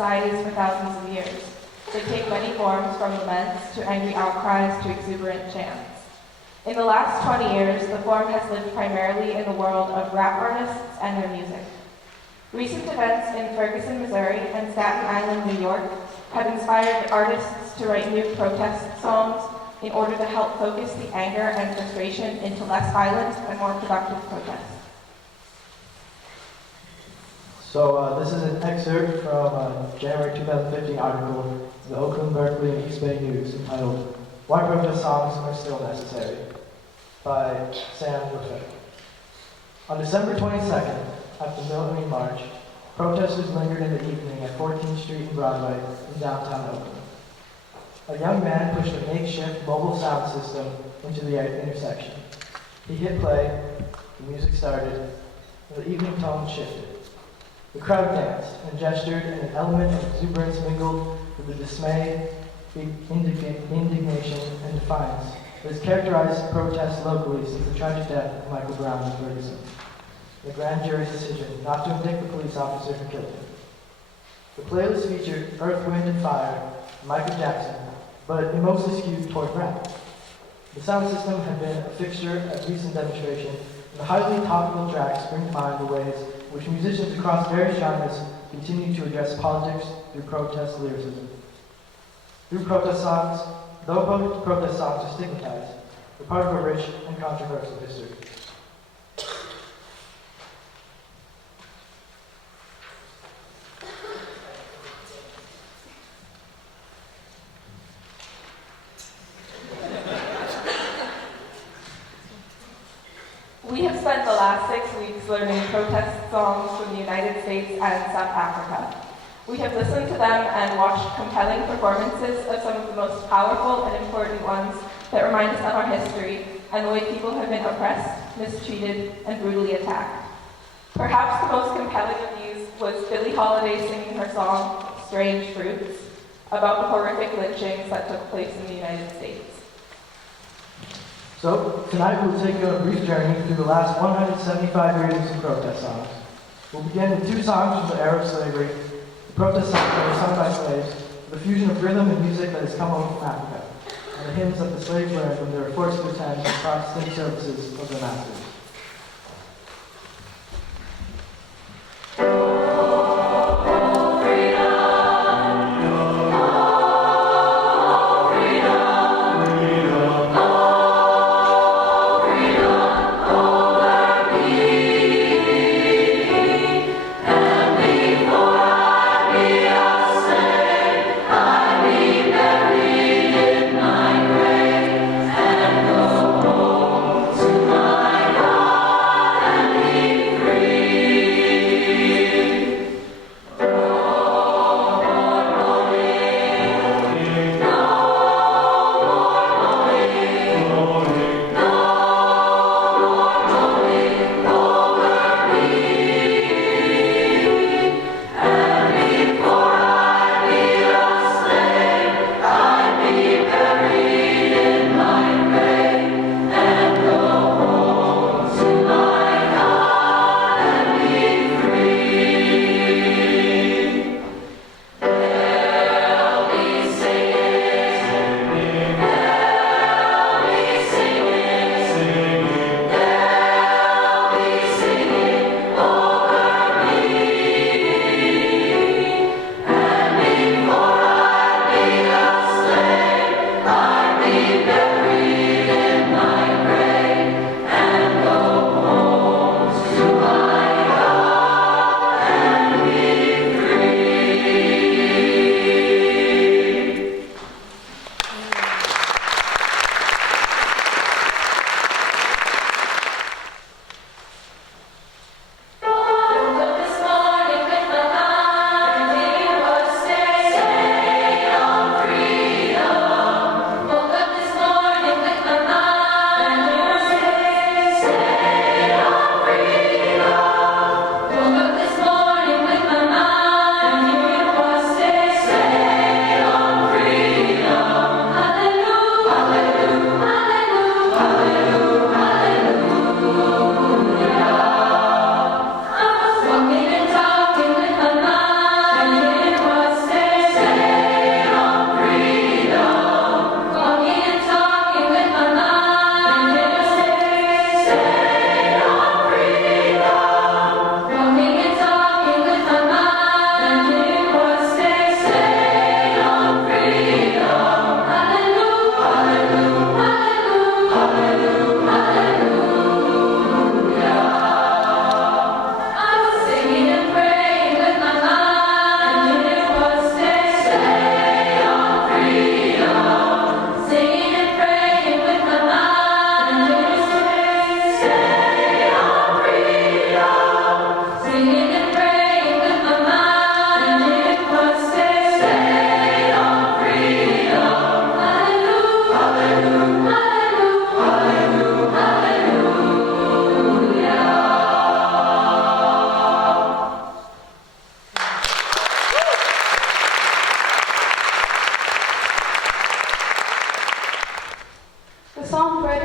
societies for thousands of years. They take many forms, from laments to angry outcries to exuberant chants. In the last 20 years, the form has lived primarily in the world of rap artists and their music. Recent events in Ferguson, Missouri and Staten Island, New York have inspired artists to write new protest songs in order to help focus the anger and frustration into less violent and more productive protests. So this is an excerpt from a January 2015 article in the Oakland, Berkeley, and East Bay News entitled "Why Protest Songs Are Still Necessary" by Sam Lefebvre. On December 22nd, after the Military March, protesters lingered in the evening at 14th Street and Broadway in downtown Oakland. A young man pushed a makeshift mobile sound system into the intersection. He hit play, the music started, and the evening tone shifted. The crowd danced and gestured, and an element of exuberance mingled with the dismay, indignation, and defiance that has characterized protests locally since the tragic death of Michael Brown in Ferguson. The grand jury's decision not to indict the police officer who killed him. The playlist featured Earth, Wind, and Fire, Michael Jackson, but it mostly skewed toward rap. The sound system had been a fixture at recent demonstration, and the highly topical tracks bring to mind the ways in which musicians across various genres continue to address politics through protest lyricism. Though protest songs are stigmatized, they're part of a rich and controversial history. We have spent the last 6 weeks learning protest songs from the United States and South Africa. We have listened to them and watched compelling performances of some of the most powerful and important ones that remind us of our history and the way people have been oppressed, mistreated, and brutally attacked. Perhaps the most compelling of these was Billie Holiday singing her song, "Strange Fruits," about the horrific lynchings that took place in the United States. So, tonight we'll take you on a brief journey through the last 175 years of protest songs. We'll begin with 2 songs from the era of slavery, the protest songs that were sung by slaves, with a fusion of rhythm and music that has come over from Africa, and the hymns that the slaves learned when they were forced to attend the Protestant services of their masters. My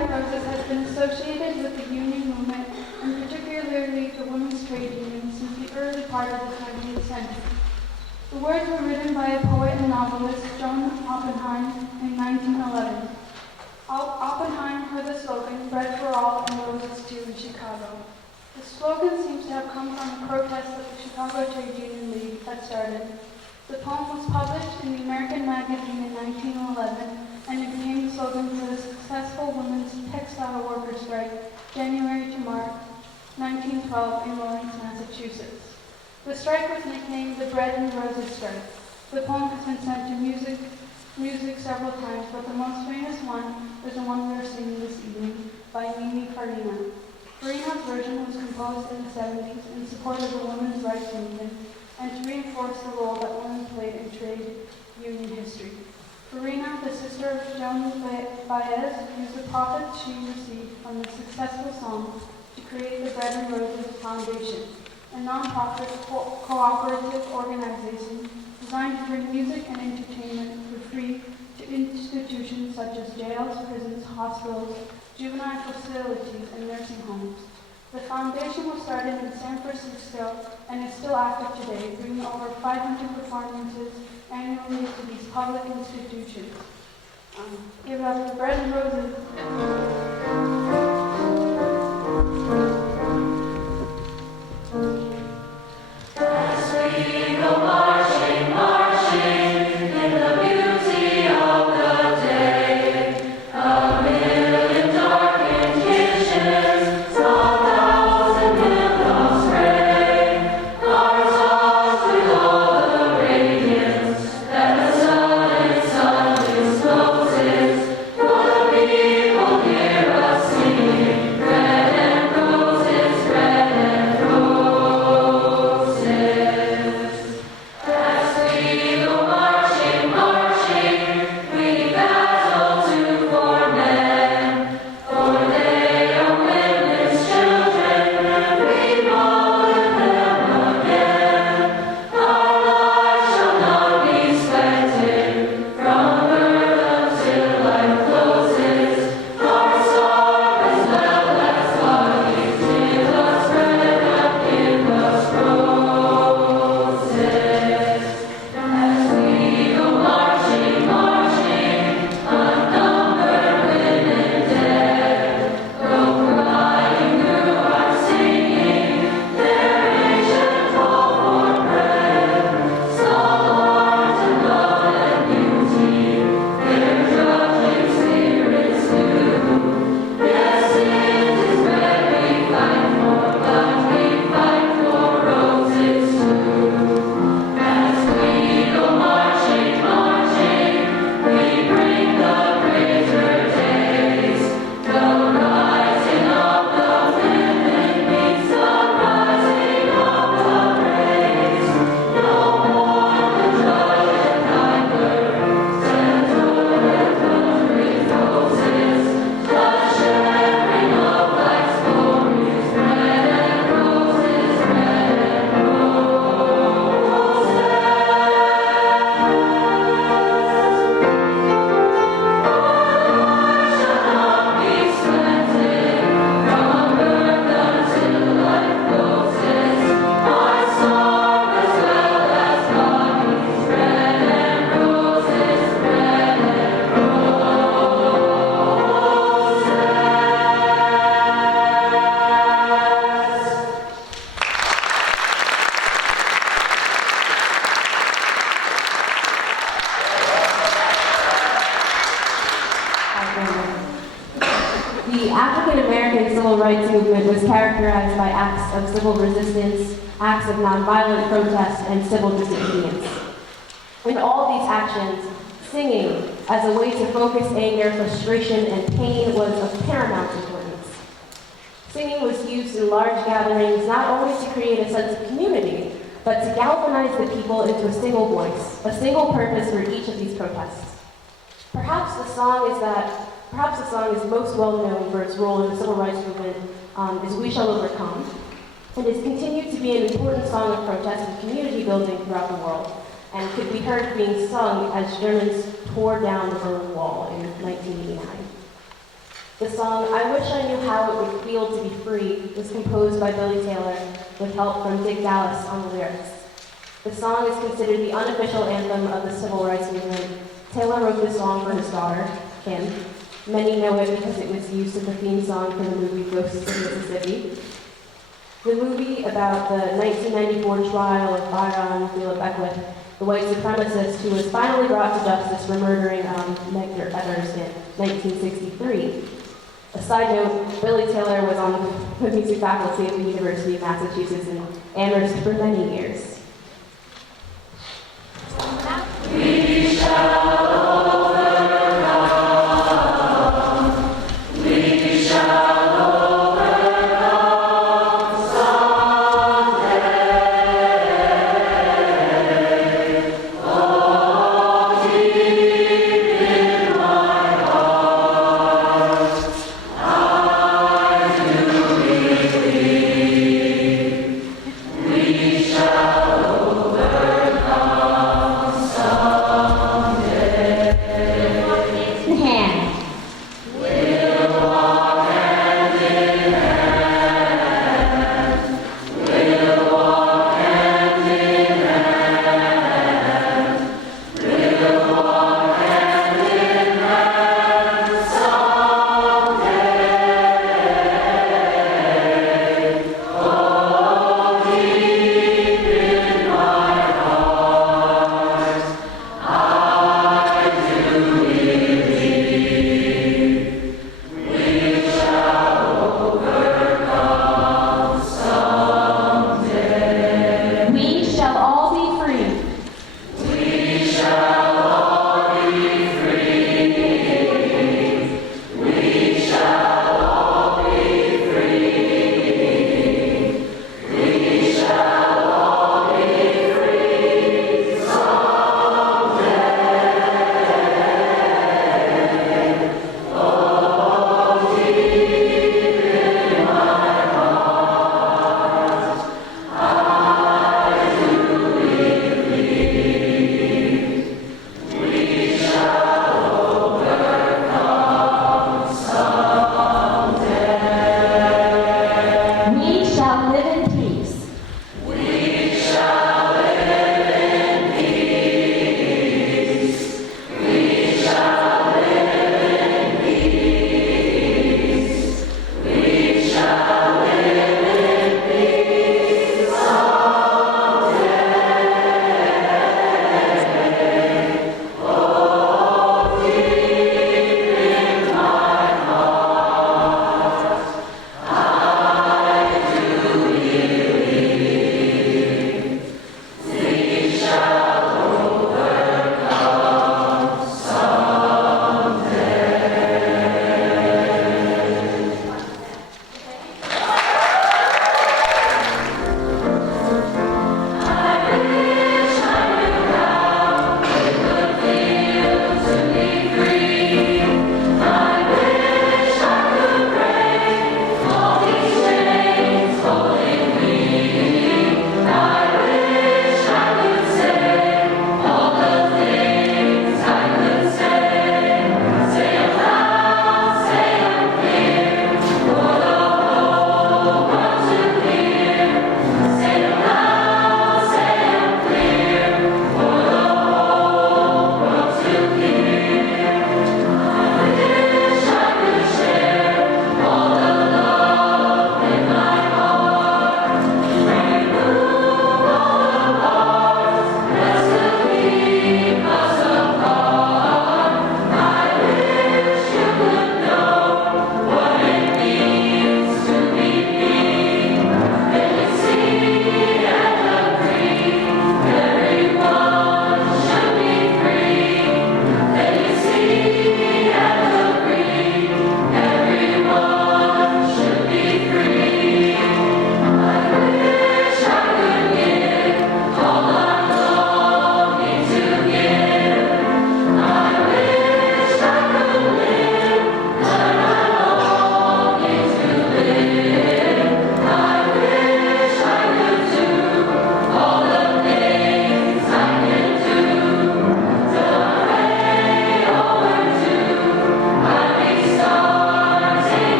and Roses has been associated with the union movement, and particularly the women's trade union, since the early part of the 20th century. The words were written by a poet and novelist, John Oppenheim, in 1911. Oppenheim heard the slogan, "Bread for all and roses too," in Chicago. The slogan seems to have come from a protest that the Chicago Trade Union League had started. The poem was published in the American Magazine in 1911, and it became the slogan for the successful women's textile worker strike, January to March 1912 in Lawrence, Massachusetts. The strike was nicknamed the Bread and Roses Strike. The poem has been sent to music several times, but the most famous one is the one we are singing this evening by Mimi Farina. Farina's version was composed in the 70s in support of the women's rights movement and to reinforce the role that women played in trade union history. Farina, the sister of Joan Baez, used the profits she received from the successful song to create the Bread and Roses Foundation, a non-profit cooperative organization designed to bring music and entertainment for free to institutions such as jails, prisons, hospitals, juvenile facilities, and nursing homes. The foundation was started in San Francisco and is still active today, bringing over 500 performances annually to these public institutions. Give it up for Bread and Roses. The African-American civil rights movement was characterized by acts of civil resistance, acts of nonviolent protest, and civil disobedience. In all these actions, singing as a way to focus anger, frustration, and pain was of paramount importance. Singing was used in large gatherings not only to create a sense of community, but to galvanize the people into a single voice, a single purpose for each of these protests. Perhaps the song is most well known for its role in the civil rights movement is "We Shall Overcome." It has continued to be an important song of protest and community building throughout the world, and could be heard being sung as Germans tore down the Berlin Wall in 1989. The song, I Wish I Knew How It Would Feel to Be Free, was composed by Billy Taylor with help from Dick Dallas on the lyrics. The song is considered the unofficial anthem of the civil rights movement. Taylor wrote this song for his daughter, Kim. Many know it because it was used as the theme song for the movie Ghosts of Mississippi. The movie about the 1994 trial of Byron Philip Beckwith, the white supremacist who was finally brought to justice for murdering Medgar Evers in 1963. A side note, Billy Taylor was on the music faculty at the University of Massachusetts in Amherst for many years. We shall We shall overcome someday.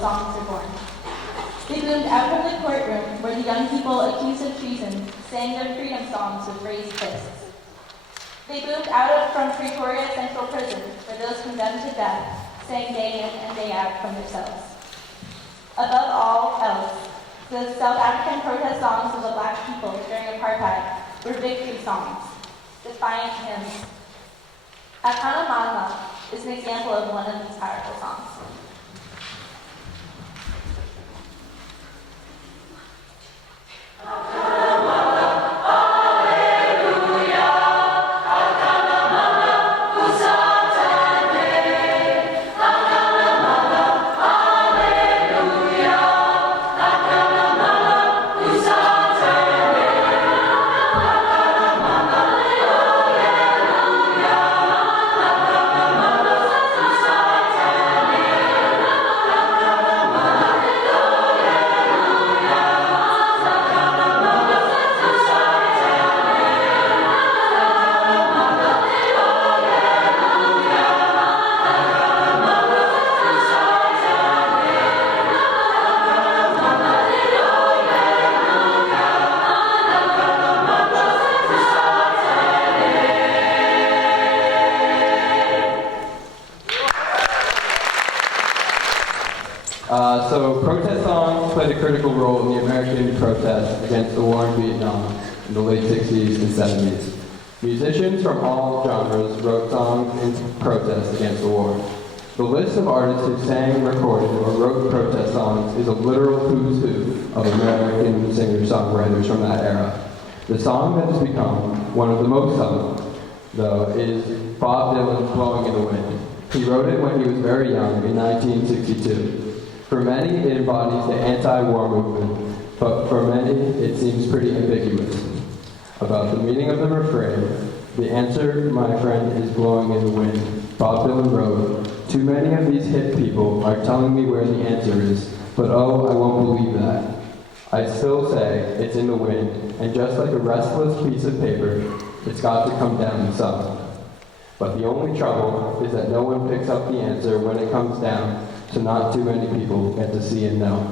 songs were born. They boomed out from the courtroom where the young people accused of treason sang their freedom songs with raised fists. They boomed out from Pretoria Central Prison where those condemned to death sang day in and day out from their cells. Above all else, the South African protest songs of the Black people during apartheid were victory songs, defiant hymns. Akana is an example of one of these powerful songs. So protest songs played a critical role in the American protest against the war in Vietnam in the late 60s and 70s. Musicians from all genres wrote songs in protest against the war. The list of artists who sang, recorded, or wrote protest songs is a literal who's who of American singer-songwriters from that era. The song that has become one of the most sung, though, is Bob Dylan's Blowing in the Wind. He wrote it when he was very young in 1962. For many, it embodies the anti-war movement, but for many, it seems pretty ambiguous. About the meaning of the refrain, the answer, my friend, is blowing in the wind. Bob Dylan wrote, "Too many of these hip people are telling me where the answer is, but oh, I won't believe that. I still say it's in the wind, and just like a restless piece of paper, it's got to come down some. But the only trouble is that no one picks up the answer when it comes down, so not too many people get to see and know."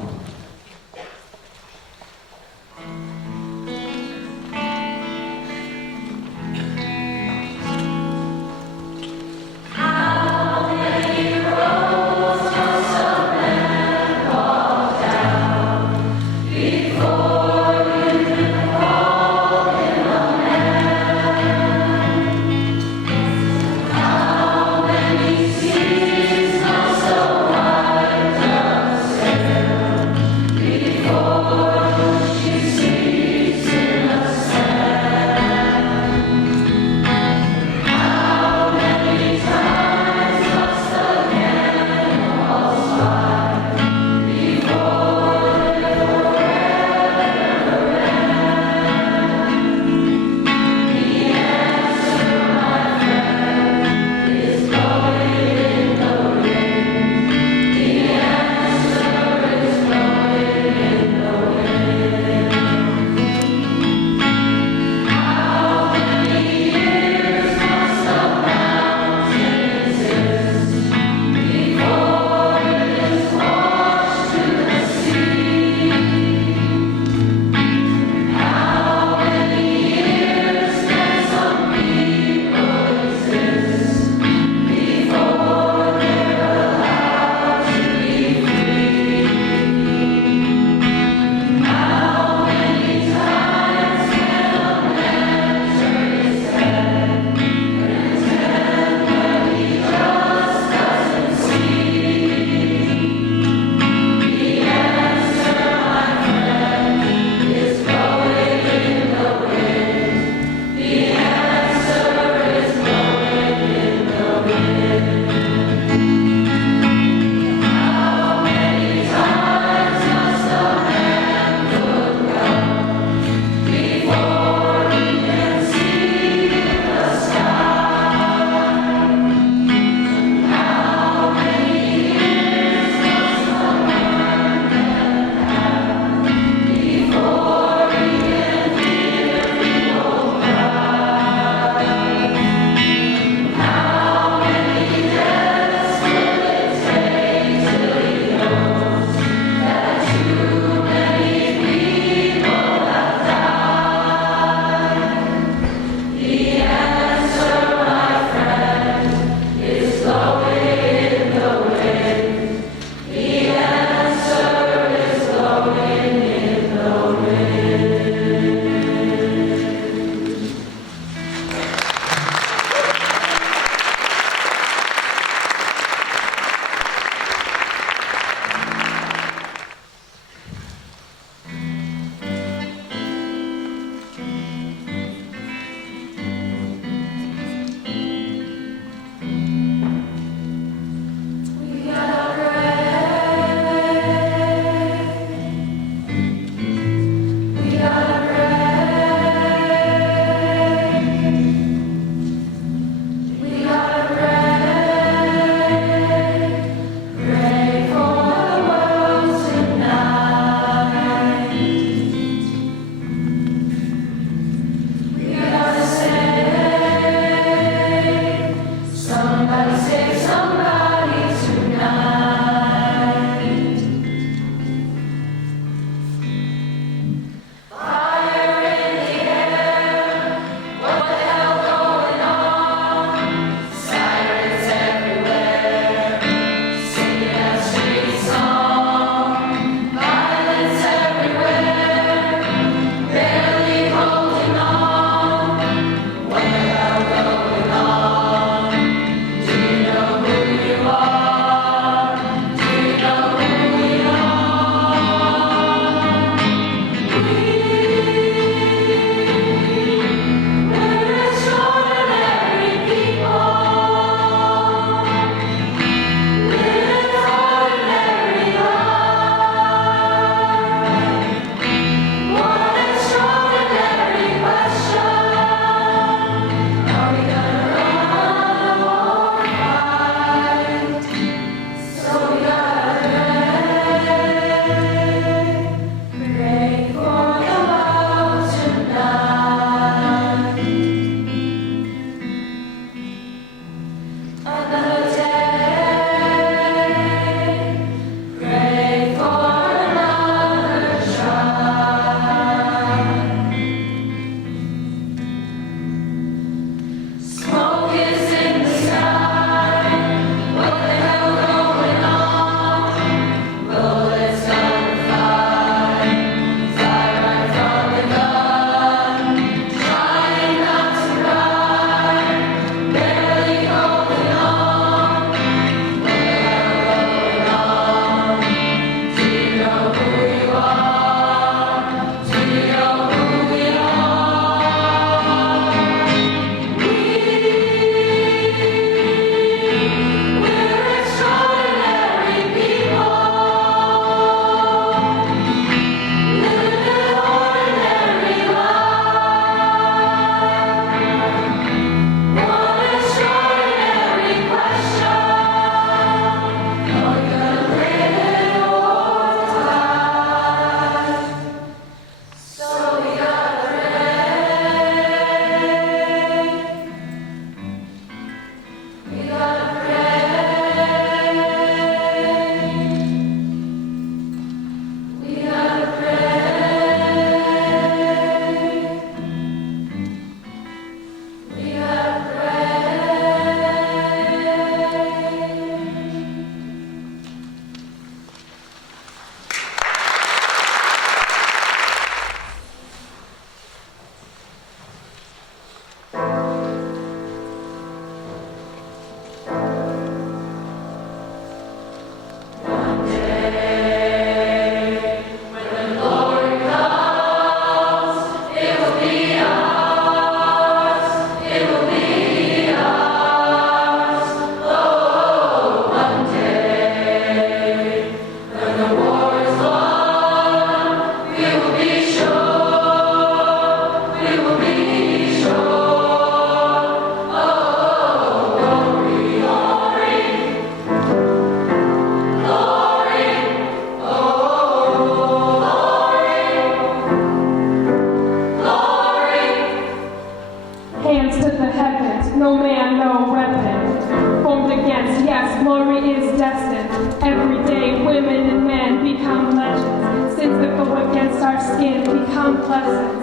our skin become pleasant.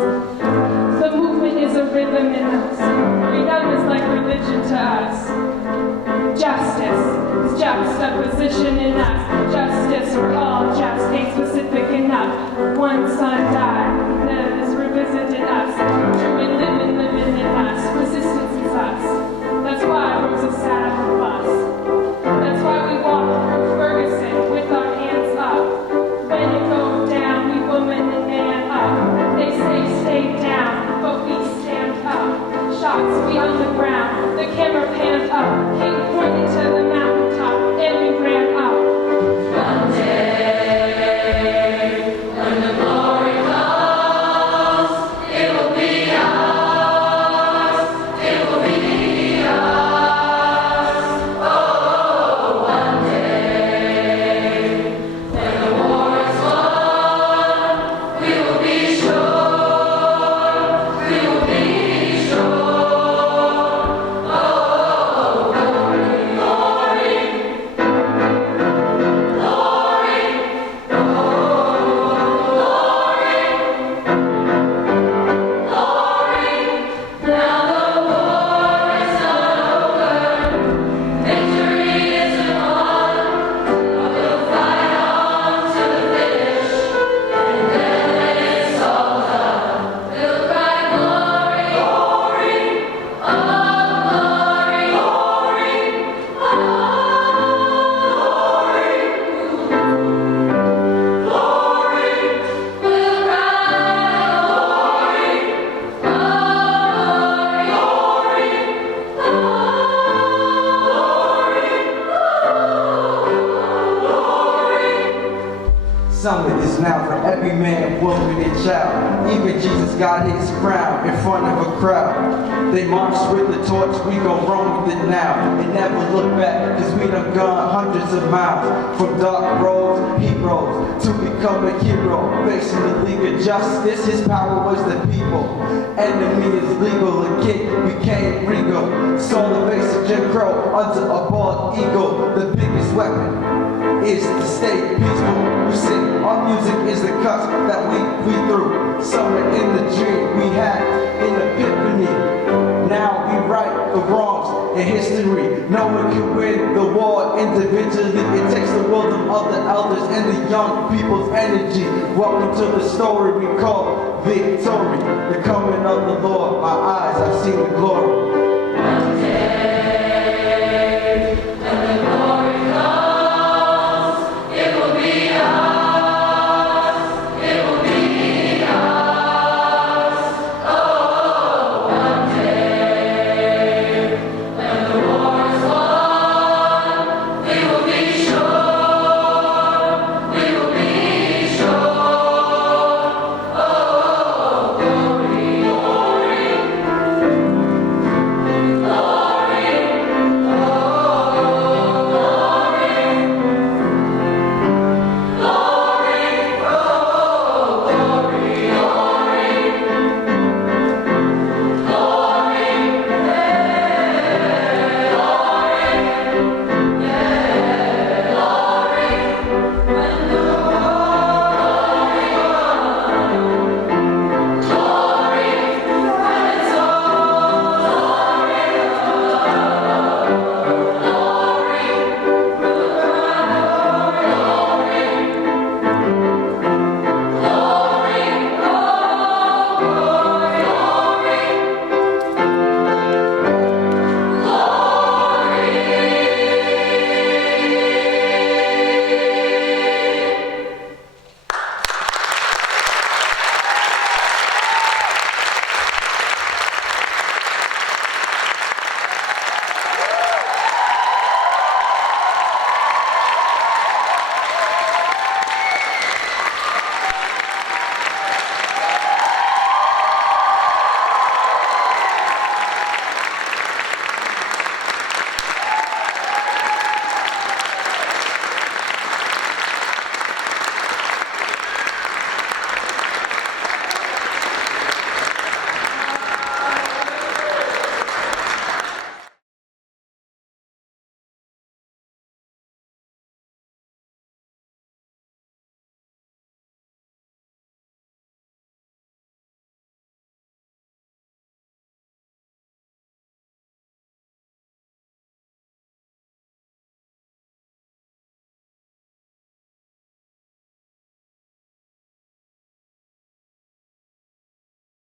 The movement is a rhythm in us. Freedom is like religion to us. Justice is juxtaposition in us. Justice for all, just ain't specific enough. One son died, that is revisiting us. True and living in us. Resistance is us. That's why Rosa sat on the bus. That's why we walk through Ferguson with our hands up. When it goes down, we woman and man up. They say stay down, but we stand up. Shots, we on the ground. The camera panned up. King pointed to the mountaintop, and we ran up. One day, when the glory comes, it will be us. It will be us. Oh, one day, when the war is won, we will be sure. We will be sure. Oh, glory, glory, glory, glory. Now the war is not over. Victory is won. We'll fight on to the finish. And then when it's all done, we'll cry glory, glory, oh glory, glory, oh glory, glory. We'll cry glory, oh glory, Summit is now for every man, woman, and child. Even Jesus got his crown in front of a crowd. They march with the torch, we gon' run with it now. And never look back, cause we done gone hundreds of miles. From dark roads, heroes, to become a hero. Facing the League of Justice, his power was the people. Enemy is legal, a king became regal. Saw the face of Jim Crow under a bald eagle. The biggest weapon is to stay peaceful. We sing, our music is the cuts that we through. Somewhere in the dream we had an epiphany. Now we right the wrongs in history. No one can win the war individually. It takes the wisdom of the elders and the young people's energy. Welcome to the story we call victory. The coming of the Lord. My eyes have seen the glory. One day.